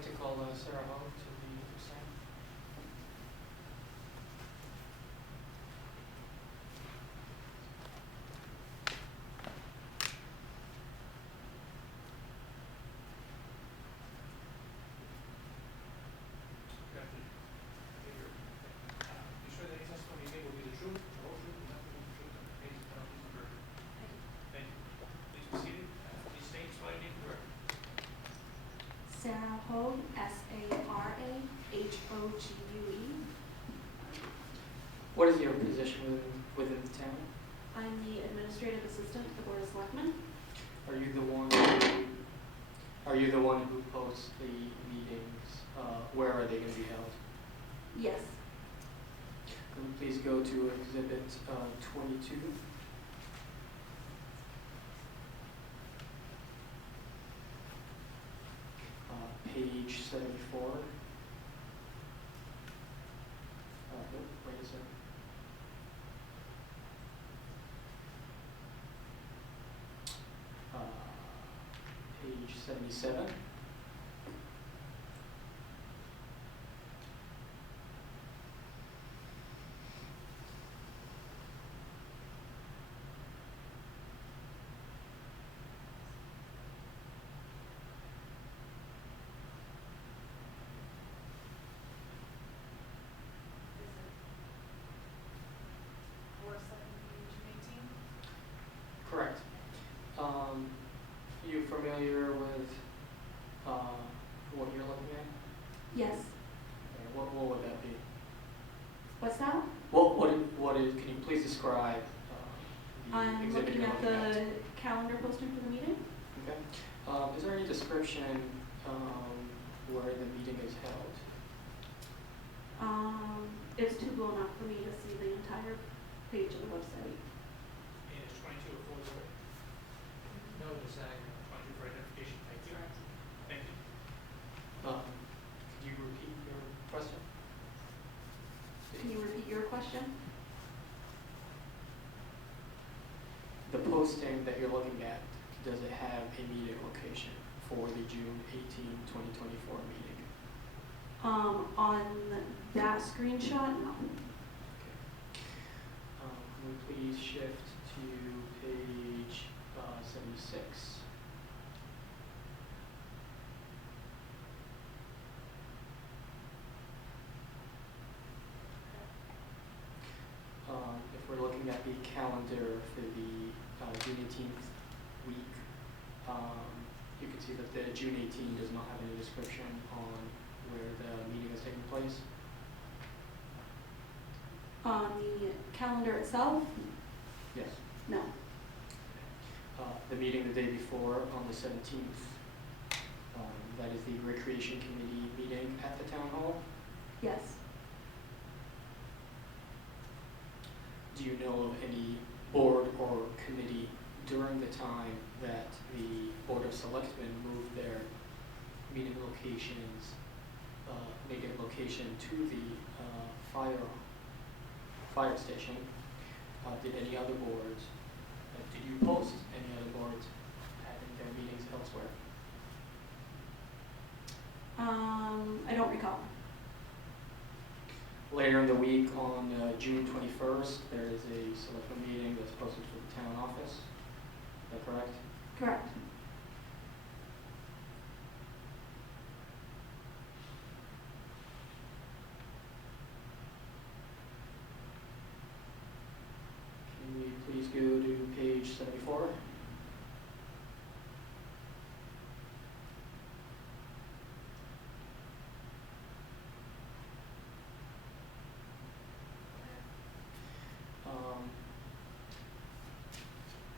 like to call Sarah Ho to the stand. Good afternoon. You swear that any testimony you give will be the truth, the whole truth, and nothing but the truth, and the case is not please the record. Thank you. Please be seated. Please state and spell your name for the record. Sarah Hogue, S-A-R-A-H-O-G-U-E. What is your position within the town? I'm the administrative assistant to the Board of Selectmen. Are you the one who posts the meetings? Where are they going to be held? Yes. Can you please go to Exhibit 22? Page 74. Nope, wait a second. Page 77. Correct. You familiar with what you're looking at? Yes. Okay, what would that be? What's that? What is? Can you please describe the I'm exhibit looking you're at looking at? the calendar posting for the meeting. Okay. Is there any description where the meeting is held? It's too blown up for me to see the entire page of the website. And it's 22 or 40, right? No, it's 22 for identification. Thank you. Thank you. Could you repeat your question? Can you repeat your question? The posting that you're looking at, does it have a meeting location for the June 18, 2024 meeting? On that screenshot, no. Can we please shift to page 76? If we're looking at the calendar for the June 18th week, you can see that the June 18 does not have any description on where the meeting is taking place. On the calendar itself, Yes. no. The meeting the day before on the 17th, that is the Recreation Committee meeting at the Town Hall. Yes. Do you know of any board or committee during the time that the Board of Selectmen moved their meeting locations, meeting location to the fire station? Did any other boards, did you post any other boards having their meetings elsewhere? I don't recall. Later in the week on June 21st, there is a selectmen meeting that's posted to the town office. Is that correct? Correct. Can we please go to page 74?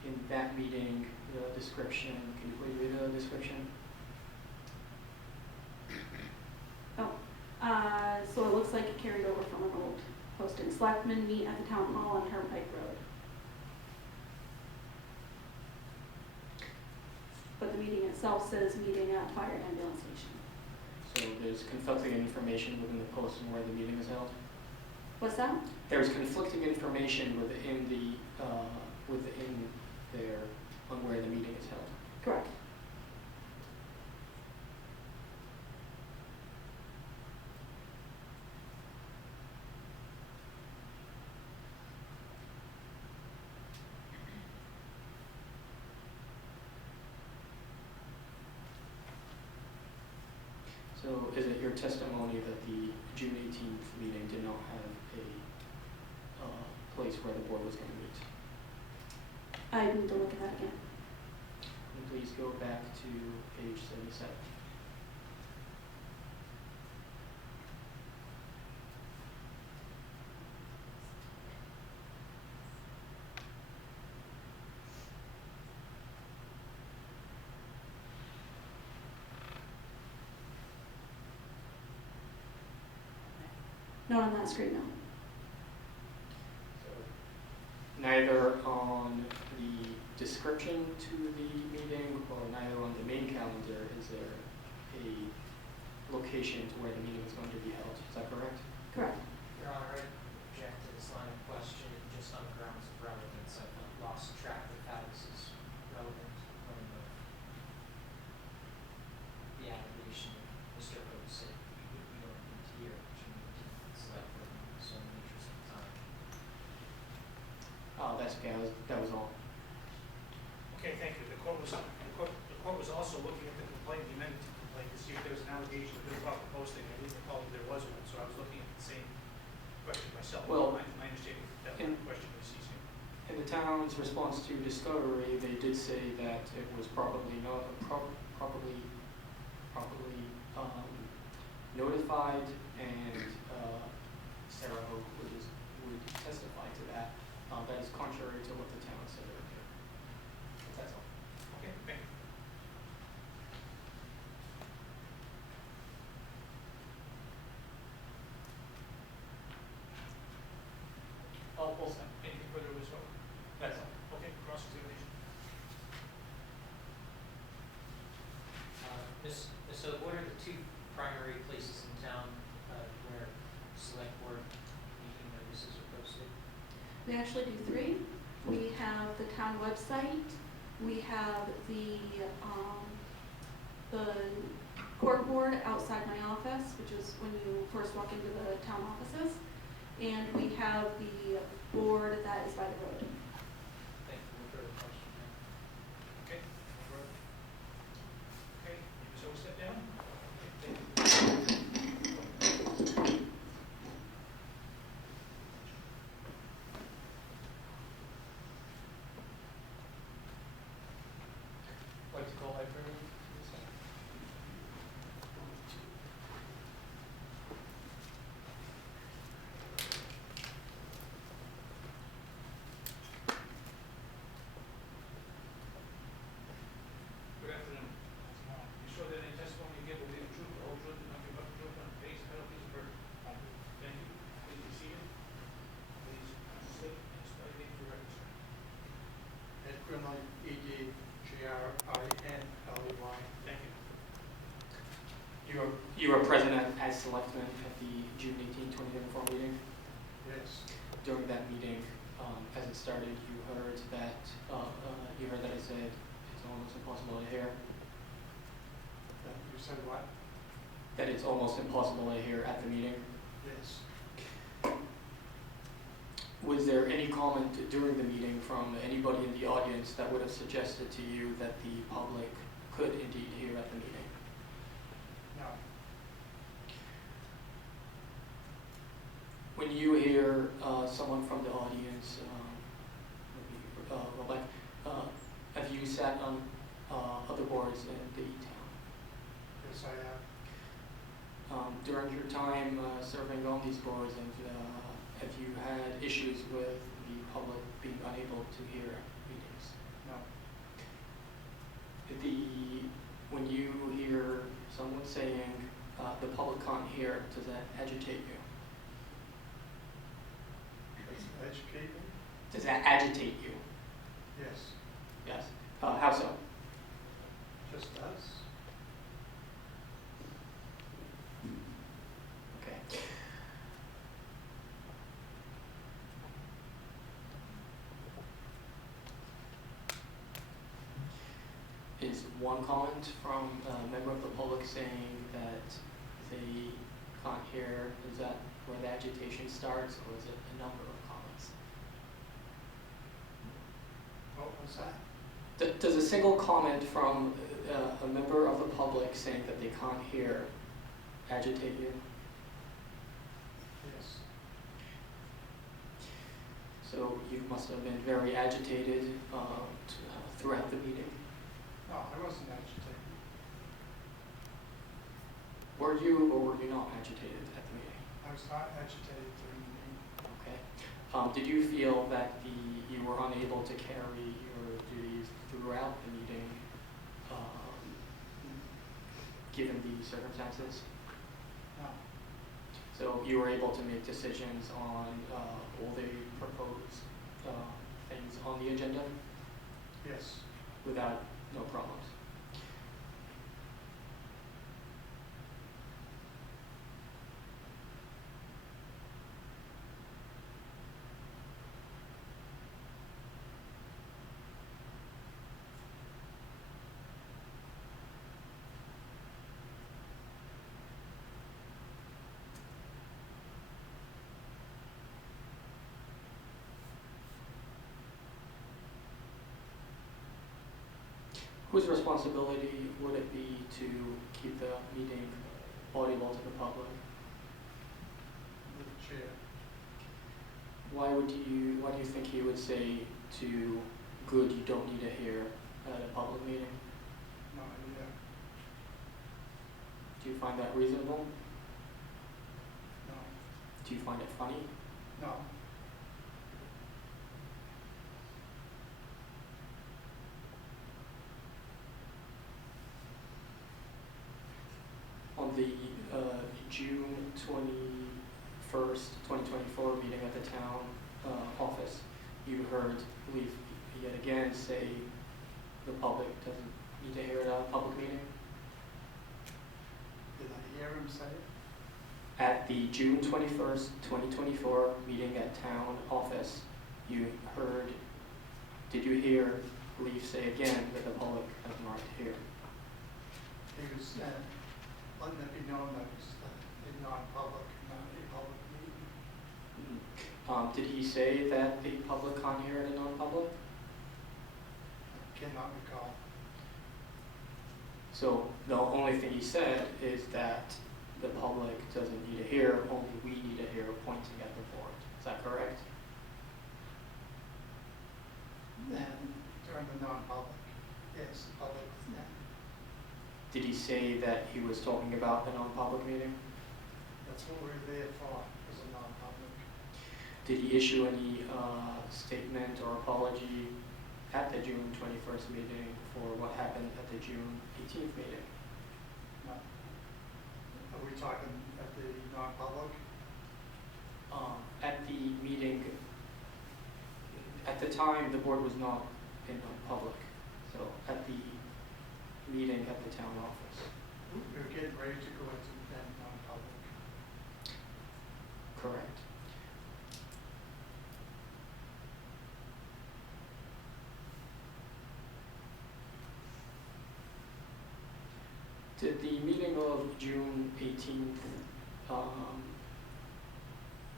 In that meeting, the description, can you please read the description? So it looks like it carried over from an old posting. Selectmen meet at the Town Hall on Turnpike Road. But the meeting itself says meeting at Fire Ambulance Station. So there's conflicting information within the post and where the meeting is held? What's that? There's conflicting information within there on where the meeting is held. Correct. So is it your testimony that the June 18th meeting did not have a place where the board was going to meet? I need to look at that again. And please go back to page 77. Not on that screen, no. Neither on the description to the meeting or neither on the main calendar is there a location to where the meeting is going to be held. Is that correct? Correct. Your Honor, I object to this line of question just on grounds of relevance. I've lost track of how this is relevant from the allegation that Mr. Hope said we don't need to hear June 18th select board meeting, so in the interest of time. Oh, that's okay. That was all. Okay, thank you. The court was also looking at the complaint, the amended complaint, to see if there was an allegation of improper posting. I didn't recall that there was one, so I was looking at the same question myself. Well, my understanding that in- question was ceasing. In the town's response to discovery, they did say that it was properly notified, and Sarah Hope would testify to that. That is contrary to what the town said earlier. But that's all. Okay, thank you. All set. Anything further with this one? That's all. Okay, cross-examination. So what are the two primary places in town where select board meeting notices are posted? We actually do 3. We have the town website, we have the cork board outside my office, which is when you first walk into the town offices, and we have the board that is by the road. Thank you. No further question. Okay. No further. Okay, so we step down. Okay, thank you. Like to call librarian? Good afternoon. You sure that any testimony you give will be the truth, the whole truth, and nothing but the truth on the case, penalties, and verdict? Thank you. Please be seated. Please state and spell your name for the record, sir. Ed Grimley, E-D-G-R-I-N-L-E-Y. Thank you. You were present as selectman at the June 18, 2024 meeting. Yes. During that meeting, as it started, you heard that I said it's almost impossible to hear. You said what? That it's almost impossible to hear at the meeting. Yes. Was there any comment during the meeting from anybody in the audience that would have suggested to you that the public could indeed hear at the meeting? No. When you hear someone from the audience, Rebecca, have you sat on other boards in the town? Yes, I have. During your time serving on these boards, have you had issues with the public being unable to hear meetings? No. When you hear someone saying the public can't hear, does that agitate you? Does it educate me? Does that agitate you? Yes. Yes. How so? Just does. Okay. Is one comment from a member of the public saying that they can't hear, is that where the agitation starts, or is it a number of comments? What was that? Does a single comment from a member of the public saying that they can't hear agitate you? Yes. So you must have been very agitated throughout the meeting. No, I wasn't agitated. Were you or were you not agitated at the meeting? I was not agitated during the meeting. Okay. Did you feel that you were unable to carry your duties throughout the meeting, given the circumstances? No. So you were able to make decisions on all the proposed things on the agenda Yes. without no problems? Whose responsibility would it be to keep the meeting audible to the public? The chair. Why do you think he would say to good, you don't need to hear at a public meeting? No idea. Do you find that reasonable? No. Do you find it funny? No. On the June 21st, 2024 meeting at the town office, you heard Leaf yet again say the public doesn't need to hear it at a public meeting. Did I hear him say it? At the June 21st, 2024 meeting at town office, you heard, did you hear Leaf say again that the public has the right to hear? He was letting it be known that it was a non-public, not a public meeting. Did he say that the public can't hear it a non-public? I cannot recall. So the only thing he said is that the public doesn't need to hear, only we need to hear pointing at the board. Is that correct? Then during the non-public, yes, the public, yeah. Did he say that he was talking about the non-public meeting? That's what we're there for, as a non-public. Did he issue any statement or apology at the June 21st meeting for what happened at the June 18th meeting? No. Are we talking at the non-public? At the meeting, at the time, the board was not in non-public. So at the meeting at the town office. We were getting ready to go into that non-public. Correct. Did the meeting of June 18th,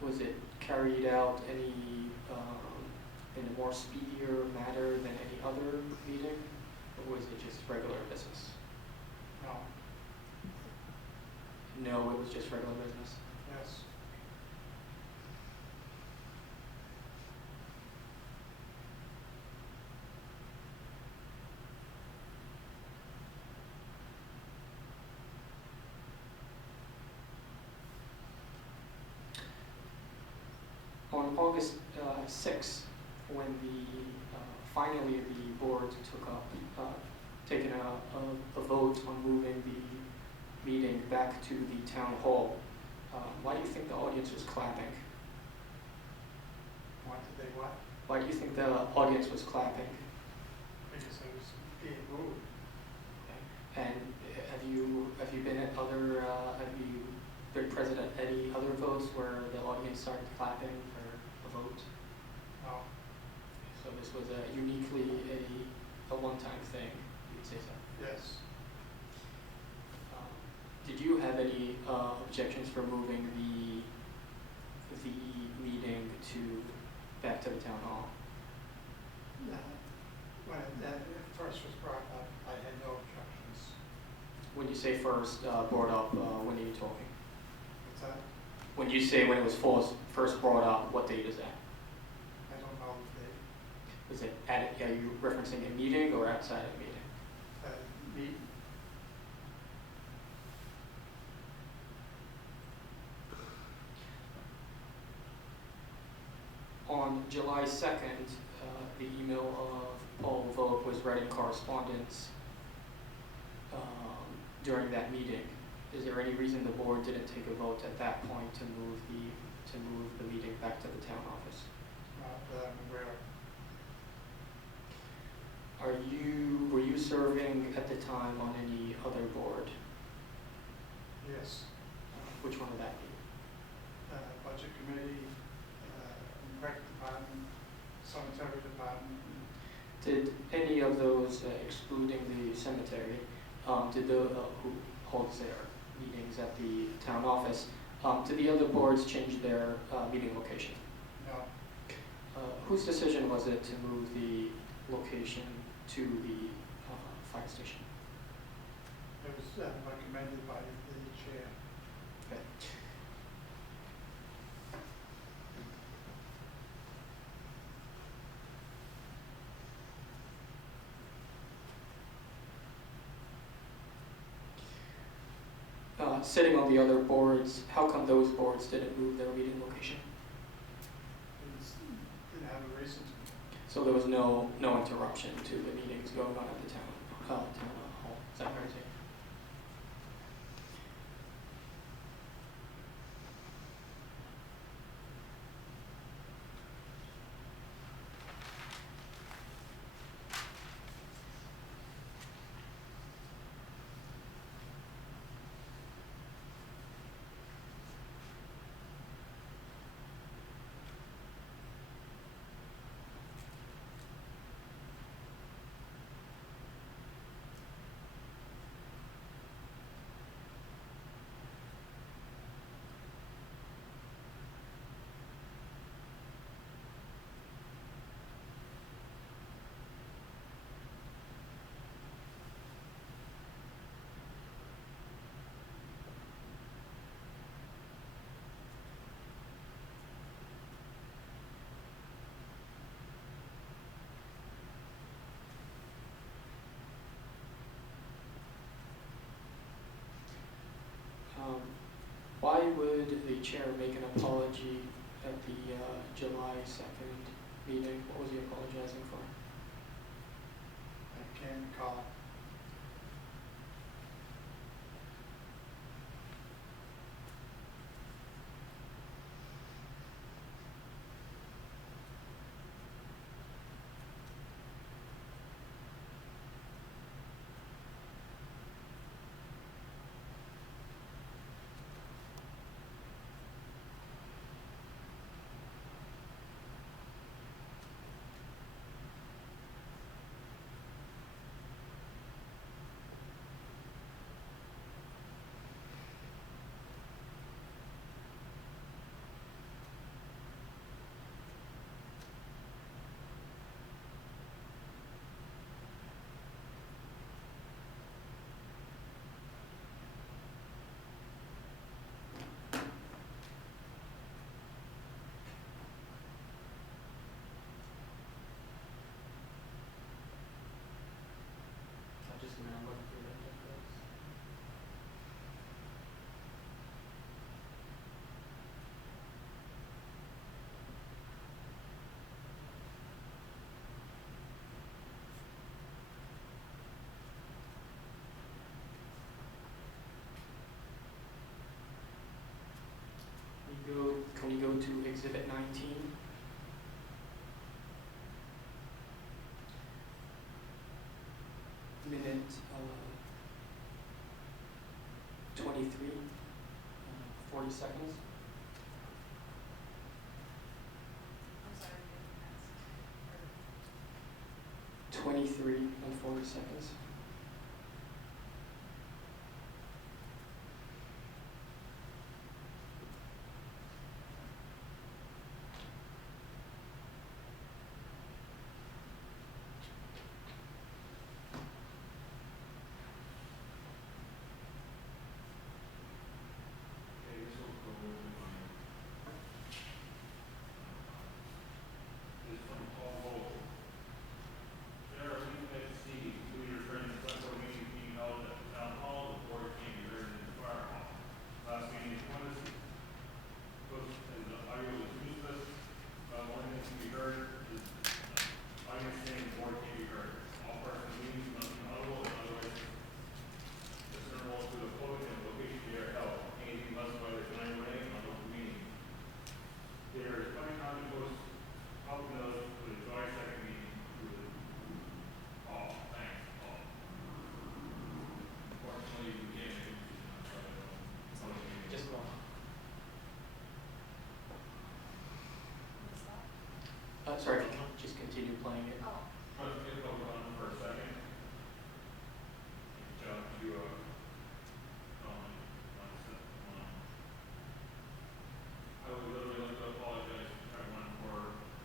was it carried out any, in a more speedier manner than any other meeting? Or was it just regular business? No. No, it was just regular business. Yes. On August 6th, when finally the board took up, taken a vote on moving the meeting back to the town hall, why do you think the audience was clapping? Why did they what? Why do you think the audience was clapping? Because it was being moved. And have you been at other, have you been present at any other votes where the audience started clapping for a vote? No. So this was uniquely a one-time thing, you'd say so? Yes. Did you have any objections for moving the meeting back to the town hall? When that first was brought up, I had no objections. When you say first brought up, when are you talking? What's that? When you say when it was first brought up, what date is that? I don't know if they, Is it are you referencing a meeting or outside a meeting? meet. On July 2nd, the email of Paul Vogt was read in correspondence during that meeting. Is there any reason the board didn't take a vote at that point to move the meeting back to the town office? Not that I'm aware of. Were you serving at the time on any other board? Yes, Which one would that be? budget committee, rec department, cemetery department. Did any of those, excluding the cemetery, who holds their meetings at the town office, did the other boards change their meeting location? No, Whose decision was it to move the location to the fire station? it was recommended by the chair. Okay. Sitting on the other boards, how come those boards didn't move their meeting location? Didn't have a reason to. So there was no interruption to the meetings going on at the town hall. Is that right? Why would the chair make an apology at the July 2nd meeting? What was he apologizing for? I can't recall. Just a minute, I'm looking through that. Can we go to Exhibit 19? Minute 23, 40 seconds. I'm sorry, 23 and 40 seconds. sorry, just continue playing it. Oh. I'm just gonna hold on for a second. John, you, I would literally like to apologize to everyone for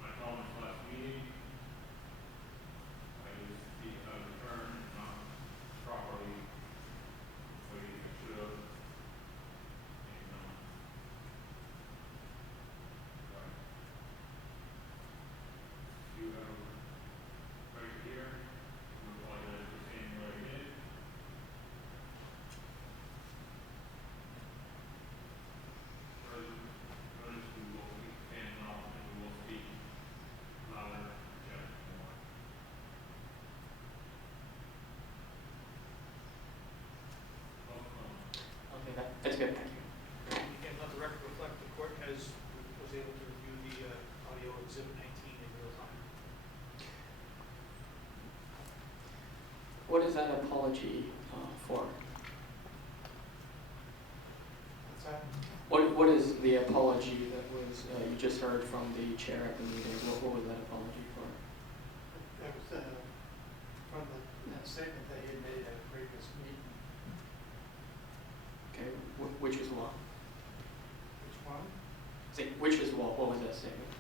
my comments last meeting. I used the, return not properly, what you should have. And, right. You have right here, I apologize for saying what I did. Further, we will keep fans off and we will speak louder, just more. Okay, that's good, thank you. And let the record reflect, the court was able to review the audio of exhibit 19 in real time. What is that apology for? What's that? What is the apology that was, you just heard from the chair at the meeting? What was that apology for? That was, from the statement that he had made at a previous meeting. Okay, which is what? Which one? Say, which is what? What was that statement?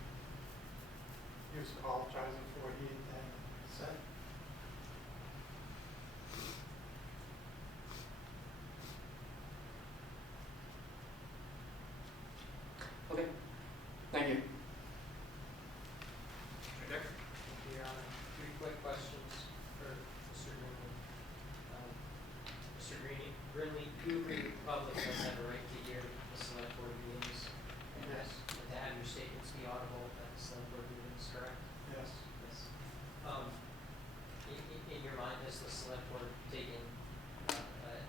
He was apologizing for what he had said. Okay, thank you. Dick? Your Honor, 3 quick questions for Mr. Greenlee. Mr. Greenlee, do you agree that the public does have a right to hear the select board meetings? Yes. And to have your statements be audible at the select board meetings, correct? Yes. Yes. In your mind, has the select board taken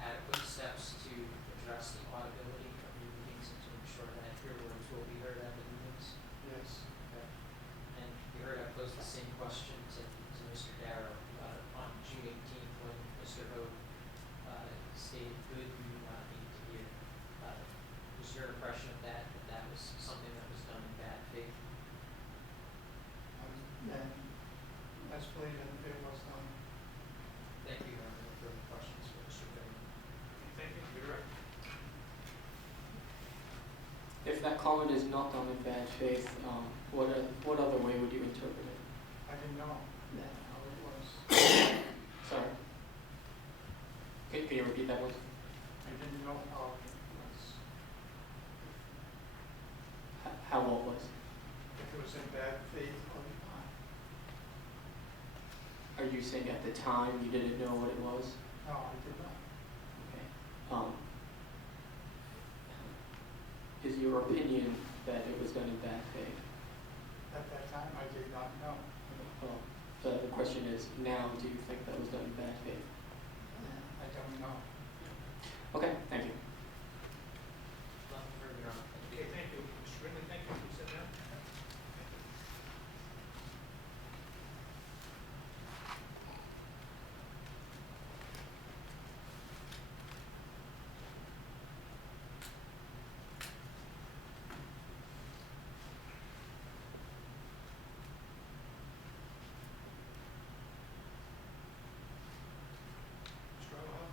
adequate steps to address the audibility of your meetings and to ensure that your words will be heard at the meetings? Yes. Okay. And you heard I posed the same question to Mr. Darrow on June 18th when Mr. Hope stated, "Good, we do not need to hear." Was your impression of that that was something that was done in bad faith? Then, let's believe that it was done. Thank you, Your Honor. No further questions for Mr. Greenlee. Thank you. You're right. If that comment is not done in bad faith, what other way would you interpret it? I didn't know that how it was. Sorry. Can you repeat that one? I didn't know how it was. How what was? If it was in bad faith or not. Are you saying at the time you didn't know what it was? No, I did not. Okay. Is your opinion that it was done in bad faith? At that time, I did not know. Well, the question is, now do you think that was done in bad faith? I don't know. Okay, thank you. Nothing further, Your Honor. Thank you. Okay, thank you. Mr. Greenlee, thank you. You said that? Mr. Arlow?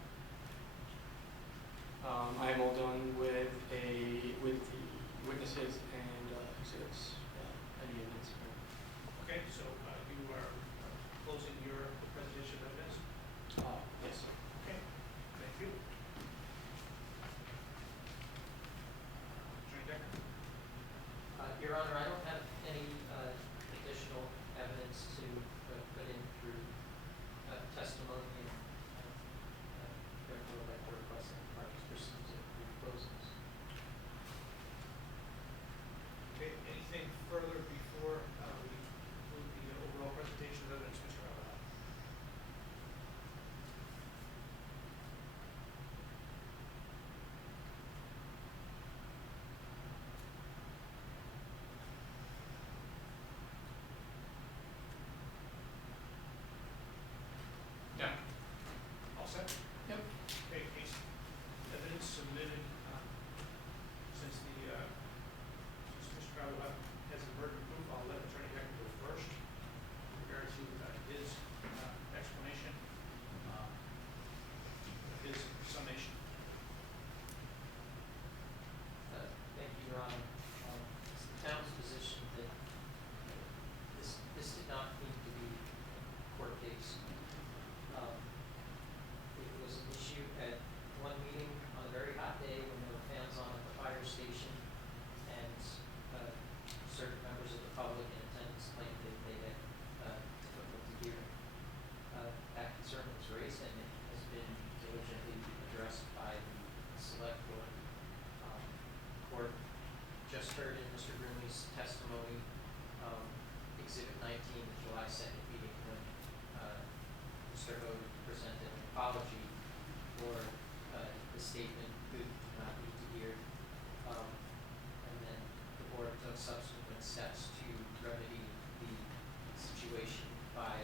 apology for the statement, good, do not need to hear. And then the board took subsequent steps to remedy the situation by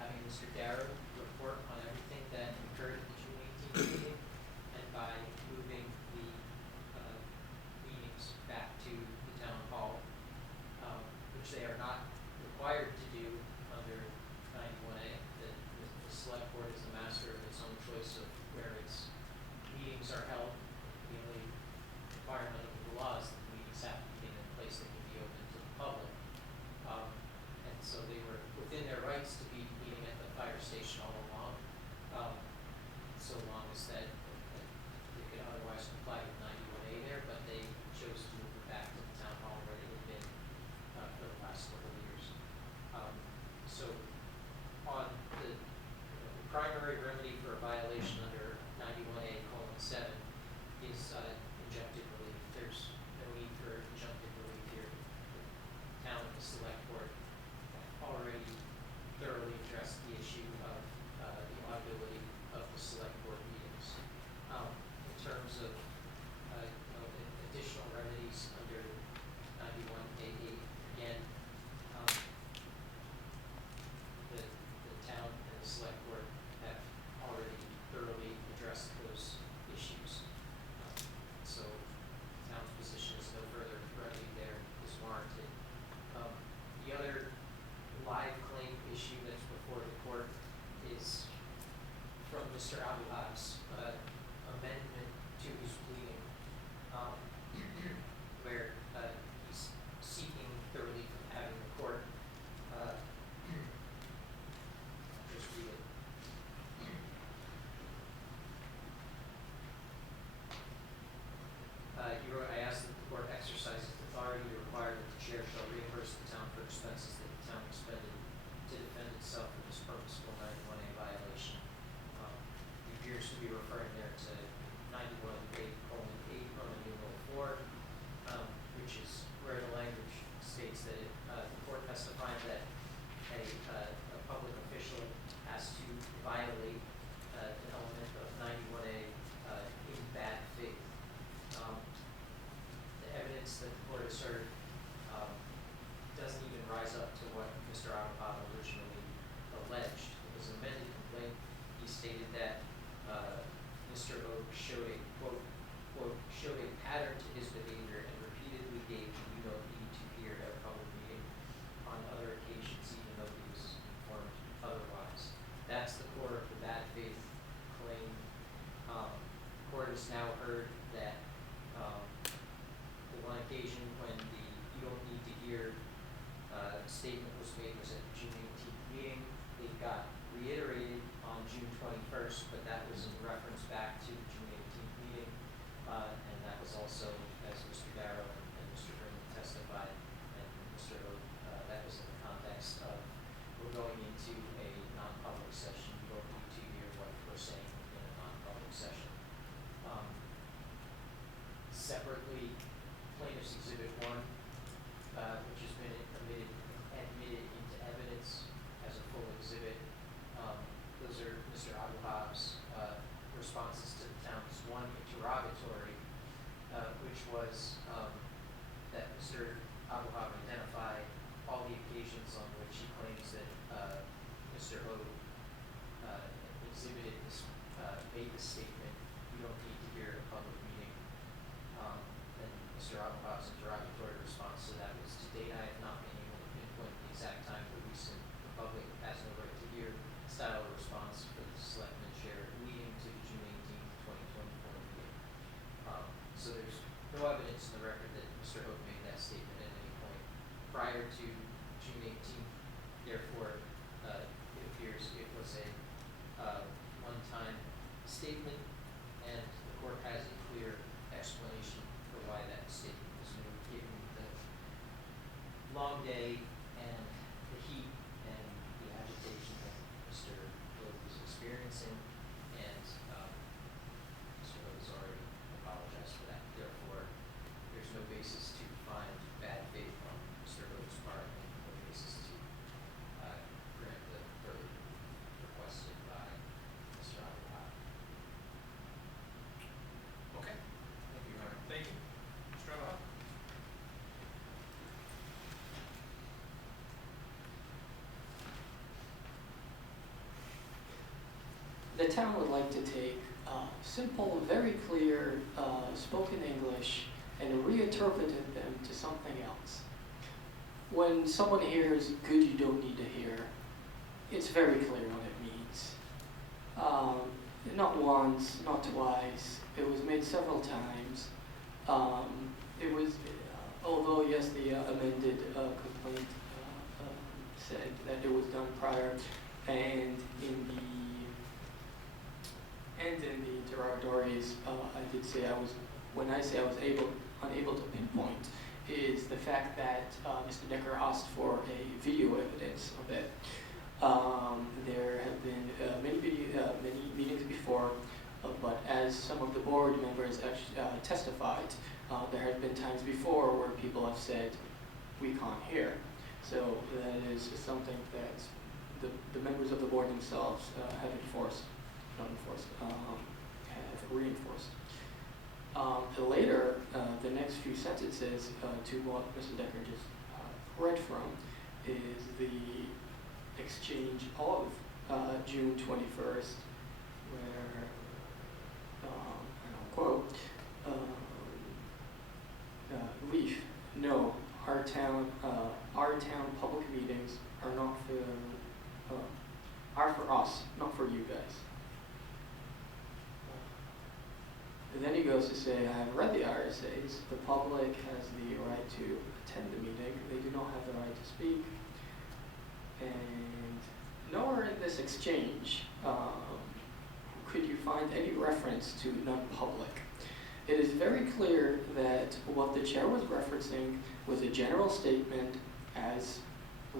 having Mr. Darrow report on everything that occurred at the June 18th meeting, and by moving the meetings back to the town hall, which they are not required to do under 91A. The select board is the master of its own choice of where its meetings are held. The only requirement of the law is that the meetings have to be in a place that can be open to the public. And so they were within their rights to be meeting at the fire station all along, so long as that they could otherwise comply with 91A there, but they chose to move it back to the town hall where they had been for the last couple of years. So on the primary remedy for a violation under 91A:7 is injunctive relief. There's no need for injunctive relief here. The town and the select board have already thoroughly addressed the issue of the audibility of the select board meetings. In terms of additional remedies under 91A:8, again, the town and the select board have already thoroughly addressed those issues. So the town's position is no further remedy there is warranted. The other live claim issue that's before the court is from Mr. Abuhab's amendment to his pleading, where he's seeking the relief of having the court just read it. He wrote, I ask that the court exercise its authority to require that the chair shall reimburse the town for expenses that the town expended to defend itself from this purposeful 91A violation. He appears to be referring there to 91A:8, Roman numeral 4, which is where the language states that the court has to find that a public official has to violate an element of 91A in bad faith. The evidence that the court has heard doesn't even rise up to what Mr. Abuhab originally alleged. In his amended complaint, he stated that Mr. Oak showed a quote, showed a pattern to his behavior and repeatedly gave the you don't need to hear at a public meeting on other occasions, even though he was informed otherwise. That's the core of the bad faith claim. The court has now heard that the one occasion when the you don't need to hear statement was made was at the June 18th meeting. It got reiterated on June 21st, but that was in reference back to the June 18th meeting, and that was also, as Mr. Darrow and Mr. Green testified, and Mr. Oak, that was in the context of we're going into a non-public session. You don't need to hear what we're saying in a non-public session. Separately, Plaintiff's Exhibit 1, which has been admitted into evidence as a full exhibit. Those are Mr. Abuhab's responses to the town's one interrogatory, which was that Mr. Abuhab identified all the occasions on which he claims that Mr. Oak exhibited this, made this statement, you don't need to hear at a public meeting. And Mr. Abuhab's interrogatory response to that was, to date I have not been able to pinpoint the exact time the recent public has no right to hear style of response for the selectman chair leading to the June 18th, 2024 meeting. So there's no evidence in the record that Mr. Oak made that statement at any point prior to June 18th. Therefore, it appears it was a one-time statement, and the court has a clear explanation for why that statement was made, given the long day and the heat and the agitation that Mr. Oak was experiencing, and Mr. Oak has already apologized for that. Therefore, there's no basis to find bad faith on Mr. Oak's part, and no basis to grant the relief requested by Mr. Abuhab. the town would like to take simple, very clear spoken English and reinterpret them to something else. When someone hears "good you don't need to hear," it's very clear what it means. Not once, not twice. It was made several times. It was, although yes, the amended complaint said that it was done prior, and in the interrogatories, I did say when I say I was unable to pinpoint, is the fact that Mr. Decker asked for a video evidence of it. There have been many meetings before, but as some of the board members testified, there have been times before where people have said, "We can't hear." So that is something that the members of the board themselves have reinforced. Later, the next few sentences to what Mr. Decker just read from is the exchange of June 21st, where, and I'll quote, Leaf, no, our town public meetings are not are for us, not for you guys. And then he goes to say, I have read the RSAs. The public has the right to attend the meeting. They do not have the right to speak. And nowhere in this exchange could you find any reference to non-public. It is very clear that what the chair was referencing was a general statement, as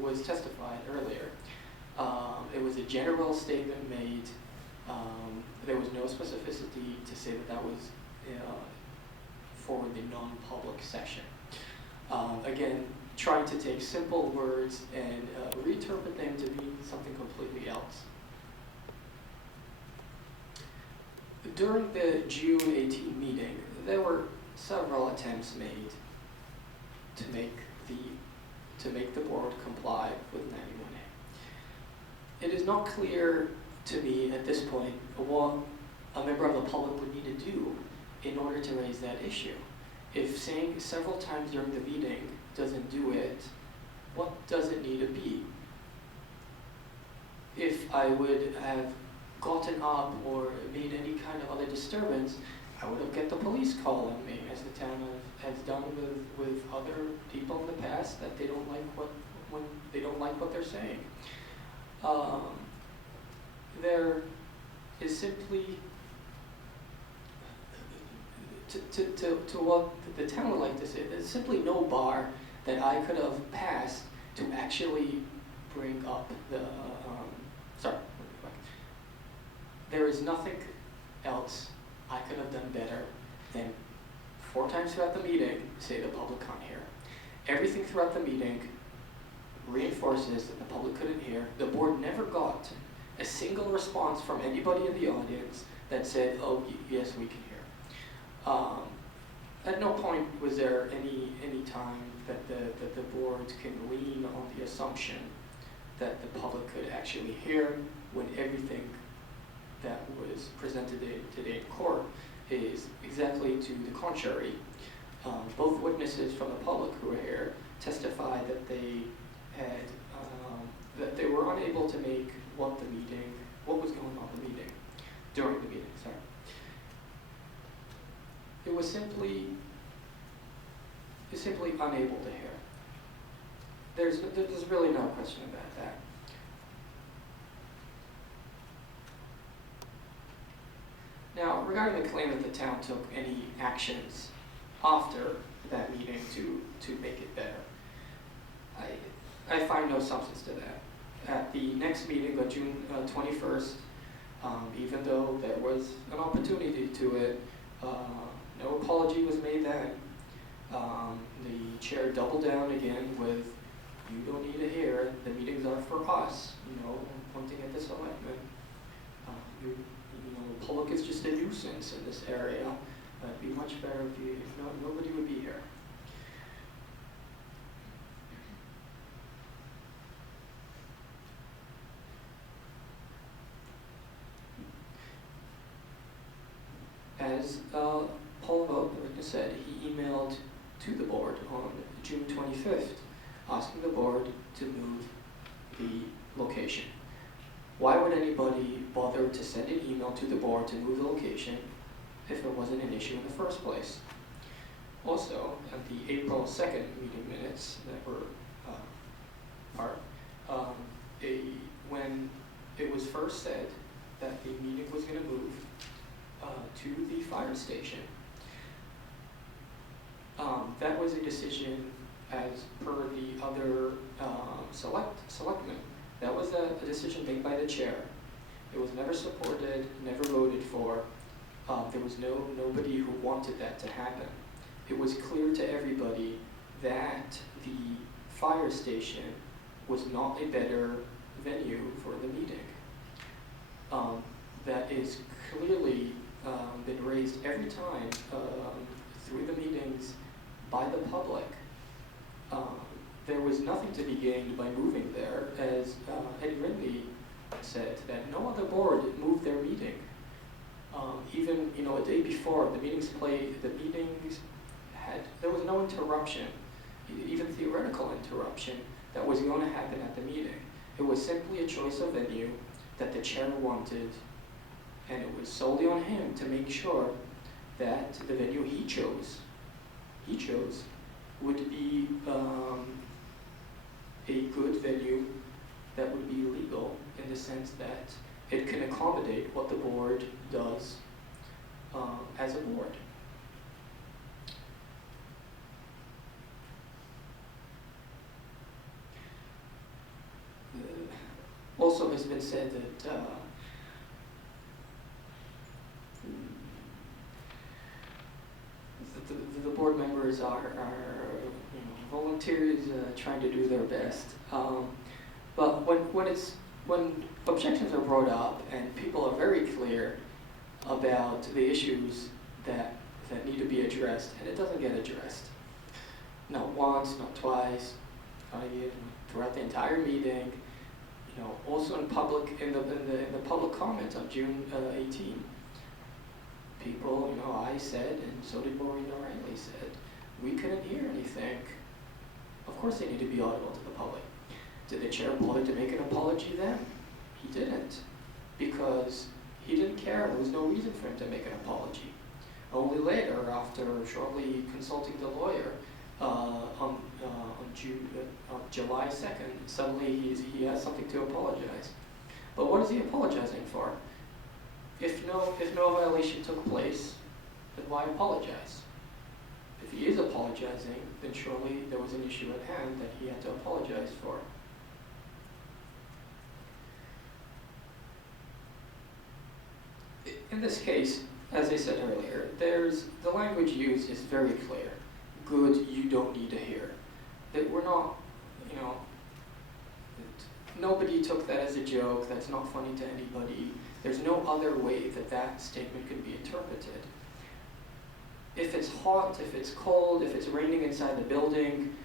was testified earlier. It was a general statement made. There was no specificity to say that was for the non-public session. Again, trying to take simple words and reinterpret them to mean something completely else. During the June 18 meeting, there were several attempts made to make the board comply with 91A. It is not clear to me at this point what a member of the public would need to do in order to raise that issue. If saying several times during the meeting doesn't do it, what does it need to be? If I would have gotten up or made any kind of other disturbance, I would have get the police call on me, as the town has done with other people in the past that they don't like what they're saying. There is simply to what the town would like to say, there's simply no bar that I could have passed to actually bring up the, there is nothing else I could have done better than 4 times throughout the meeting say the public can't hear. Everything throughout the meeting reinforces that the public couldn't hear. The board never got a single response from anybody in the audience that said, "Oh, yes, we can hear." At no point was there any time that the board can lean on the assumption that the public could actually hear, when everything that was presented today in court is exactly to the contrary. Both witnesses from the public who were here testified that they had that they were unable to make what was going on in the meeting, during the meeting, sorry. It was simply unable to hear. There's really no question about that. Now, regarding the claim that the town took any actions after that meeting to make it better, I find no substance to that. At the next meeting on June 21st, even though there was an opportunity to it, no apology was made then. The chair doubled down again with, "You don't need to hear, the meetings are for us," pointing at the selectmen. The public is just a nuisance in this area. It'd be much better if nobody would be here. as Paul Vogt said, he emailed to the board on June 25th, asking the board to move the location. Why would anybody bother to send an email to the board to move the location if it wasn't an issue in the first place? Also, at the April 2nd meeting minutes that were when it was first said that the meeting was going to move to the fire station, that was a decision as per the other selectmen. That was a decision made by the chair. It was never supported, never voted for. There was nobody who wanted that to happen. It was clear to everybody that the fire station was not a better venue for the meeting. That is clearly been raised every time through the meetings by the public. There was nothing to be gained by moving there, as Eddie Rinley said, that no other board moved their meeting. Even a day before the meetings there was no interruption, even theoretical interruption, that was going to happen at the meeting. It was simply a choice of venue that the chair wanted, and it was solely on him to make sure that the venue he chose would be a good venue that would be legal in the sense that it can accommodate what the board does as a board. Also has been said that the board members are volunteers trying to do their best. But when objections are brought up and people are very clear about the issues that need to be addressed, and it doesn't get addressed, not once, not twice, not again, throughout the entire meeting. Also in public, in the public comments on June 18, people, I said, and so did Maureen O'Reilly said, we couldn't hear anything. Of course they need to be audible to the public. Did the chair bother to make an apology then? He didn't, because he didn't care. There was no reason for him to make an apology. Only later, after shortly consulting the lawyer, on July 2nd, suddenly he has something to apologize. But what is he apologizing for? If no violation took place, then why apologize? If he is apologizing, then surely there was an issue at hand that he had to apologize for. In this case, as I said earlier, the language used is very clear. Good, you don't need to hear. That we're not, nobody took that as a joke. That's not funny to anybody. There's no other way that statement could be interpreted. If it's hot, if it's cold, if it's raining inside the building,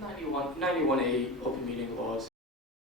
91A open meeting laws